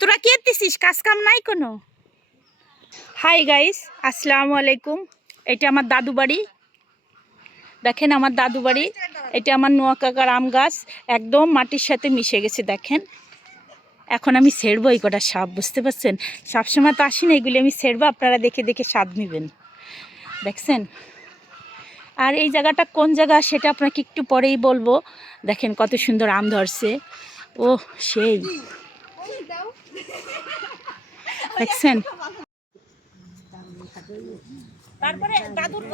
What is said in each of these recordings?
তোরা কি এতেছিস? কাজ কাম নাই কোনো? হাই গাইস, আসসালামু আলাইকুম। এটা আমার দাদু বাড়ি। দেখেন আমার দাদু বাড়ি। এটা আমার নোয়া কাকার আম গাছ, একদম মাটির সাথে মিশে গেছে। দেখেন এখন আমি ছেড়বো এই কটা সাপ, বুঝতে পারছেন? সবসময় তো আসি না, এগুলি আমি ছেড়বো, আপনারা দেখে দেখে স্বাদ নেবেন। দেখছেন? আর এই জায়গাটা কোন জায়গা সেটা আপনাকে একটু পরেই বলবো। দেখেন কত সুন্দর আম ধরছে। ও সেই দেখছেন। তারপরে দাদুর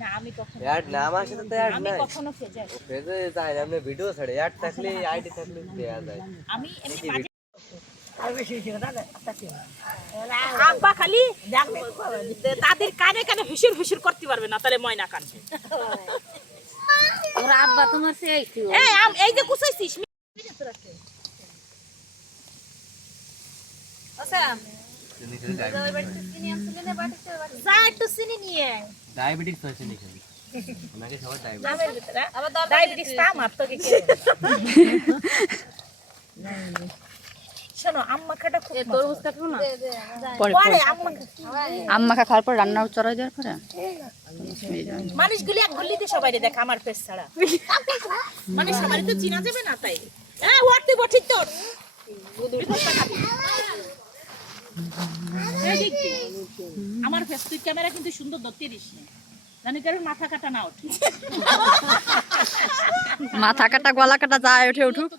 না আমি কখনো यार नाम आके तो यार আমি ना কখনো ফেজাই फिर तो जाए हमने वीडियो छड़े यार तकली आईडी तकली दे आ जाए আমি এমনি মাঝে আব্বা খালি তাদের কানে কানে হুসুর হুসুর করতে পারবে না, তাহলে ময়না কানবে। ওর আব্বা তোমার সে একটু এই যে কুচাইছিস যা একটু চিনি নিয়ে डायबिटीज कैसे निकली हमारे सवाल ডায়াবেটিস তা আমার তোকে কে শোনো আম্মা খাটা খুব তরমুজ কাটবো না পরে আম্মা খাওয়ার পর রান্না চড়াই দেওয়ার পরে মানুষগুলি এক গল্লিতে সবাই দেখ আমার ফেস ছাড়া, মানে সবাই তো চিনা যাবে না, তাই হ্যাঁ ওয়ার্তে বঠিক তোর আমার ফেস তুই ক্যামেরা কিন্তু সুন্দর ধরতে দিস না, জানি কারণ মাথা কাটা না ওঠে। মাথা কাটা গলা কাটা যায় ওঠে উঠুক।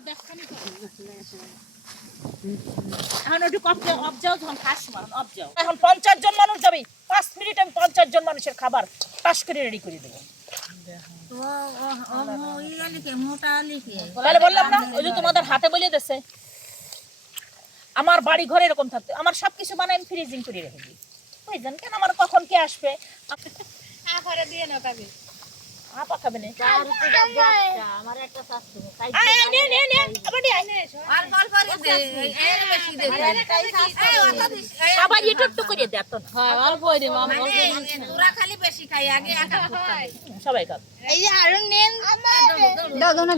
এখন ওটু অবজাও যখন খাস অবজাও এখন 50 জন মানুষ যাবে, 5 মিনিট আমি 50 জন মানুষের খাবার পাস করে রেডি করে দেবো। তাহলে বললাম না, ওই যে তোমাদের হাতে বলে দিছে আমার বাড়ি ঘরে এরকম থাকতে, আমার সবকিছু বানাই আমি ফ্রিজিং করে রেখে দিই। বুঝলেন কেন আমার কখন কে আসবে? ঘরে দিয়ে নাও কাকে আপা খাবে না আমার একটা শাশু তাই আর কল করে দে এর বেশি দে সবাই একটু করে দে তো হ্যাঁ অল্পই দেব তোরা খালি বেশি খাই আগে একা খাই সবাই খাবে। এই যে আরো নেন দাও দাও না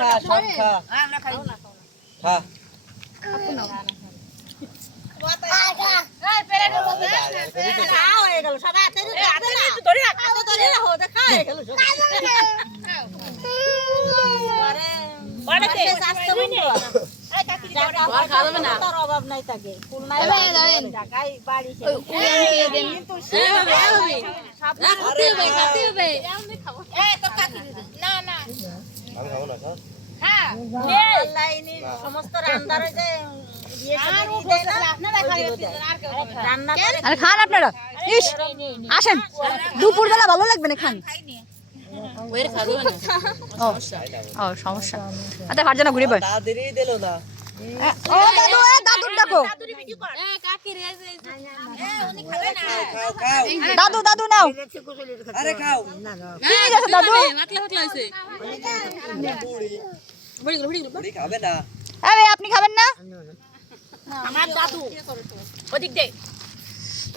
खा सब खा আমরা খাই না खा এই পেরে দেবো খাও হয়ে গেল সবাই হাতে ধরে রাখ ধরে রাখো দেখা হয়ে গেল বাড়িতে স্বাস্থ্য বন্ধু এই কাকি আর খাওয়া যাবে না তোর অভাব নাই থাকে ফুল নাই ঢাকায় বাড়ি কিন্তু খাতে হবে এই তো কাকি না না हम खाओ ना खा হ্যাঁ আল্লাহ ইনি সমস্ত রান্নারে যে আর ও আপনারা খাই রান্না করে আরে খান আপনারা। ইস আসেন দুপুরবেলা ভালো লাগবে না, খান। খাইনি ওয়ের খাবে না ও সমস্যা আচ্ছা ভাত জানা ঘুরে বই दादरी दिलो ना ও দাদু দাদুর ডাকো দাদুরি ভিডিও কর কাকি রে উনি খাবে না खाओ खाओ দাদু দাদু নাও अरे खाओ ঠিক আছে দাদু পাতলা পাতলা হইছে বড়ি গুলো बड़ी खावे ना আরে আপনি খাবেন না? আমার দাদু ওদিক দে,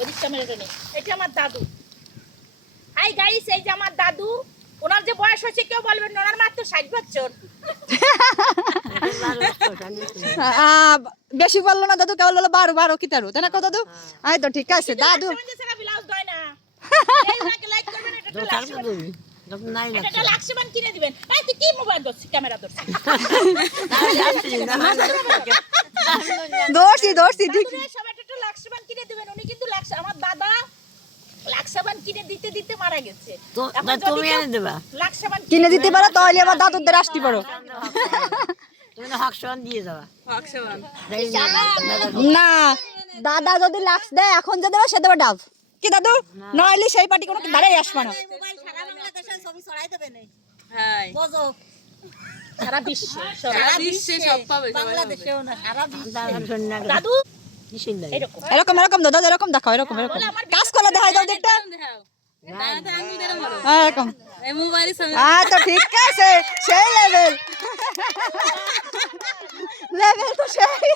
ওদিক ক্যামেরাটা নে, এটা আমার দাদু। হাই গাইস, এই যে আমার দাদু, ওনার যে বয়স হয়েছে কেউ বলবেন না, ওনার মাত্র 60 বছর। বেশি বললো না দাদু, কেবল বললো 12 কি 13 তাই না কো দাদু? আই তো ঠিক আছে দাদু। ব্লাউজ দেয় না, এই নাকি লাইক করবেন, এটা এটা লাক্সমান কিনে দিবেন। এই তুই কি মোবাইল ধরছিস, ক্যামেরা ধরছিস? দোষী ঠিক। সবাই একটা লাক্সমান কিনে দিবেন। উনি কিন্তু আমার দাদা লাক্সমান কিনে দিতে দিতে মারা গেছে। এখন তুমি এনে দেবা লাক্সমান কিনে দিতে পারো তাহলে আমার দাদুদের আসতে পারো। না দাদা যদি লাক্স দেয় এখন যে দেবে সে দেবে ডাব কি দাদু, নইলে সেই পার্টি কোনো ধারেই আসবে না। মোবাইল সারা বাংলাদেশে ছবি ছড়াই দেবে না হ্যাঁ বোঝো সারা বিশ্বে সারা বিশ্বে সব পাবে সবাই বাংলাদেশেও না সারা বিশ্বে দাদু এরকম এরকম এরকম দাদা এরকম দেখাও, এরকম এরকম কাজ করে দেখাই দাও দেখটা দাদা আঙ্গুল ধরে মারো এরকম। এই মোবাইলের সামনে আচ্ছা ঠিক আছে, সেই লেভেল লেভেল তো সেই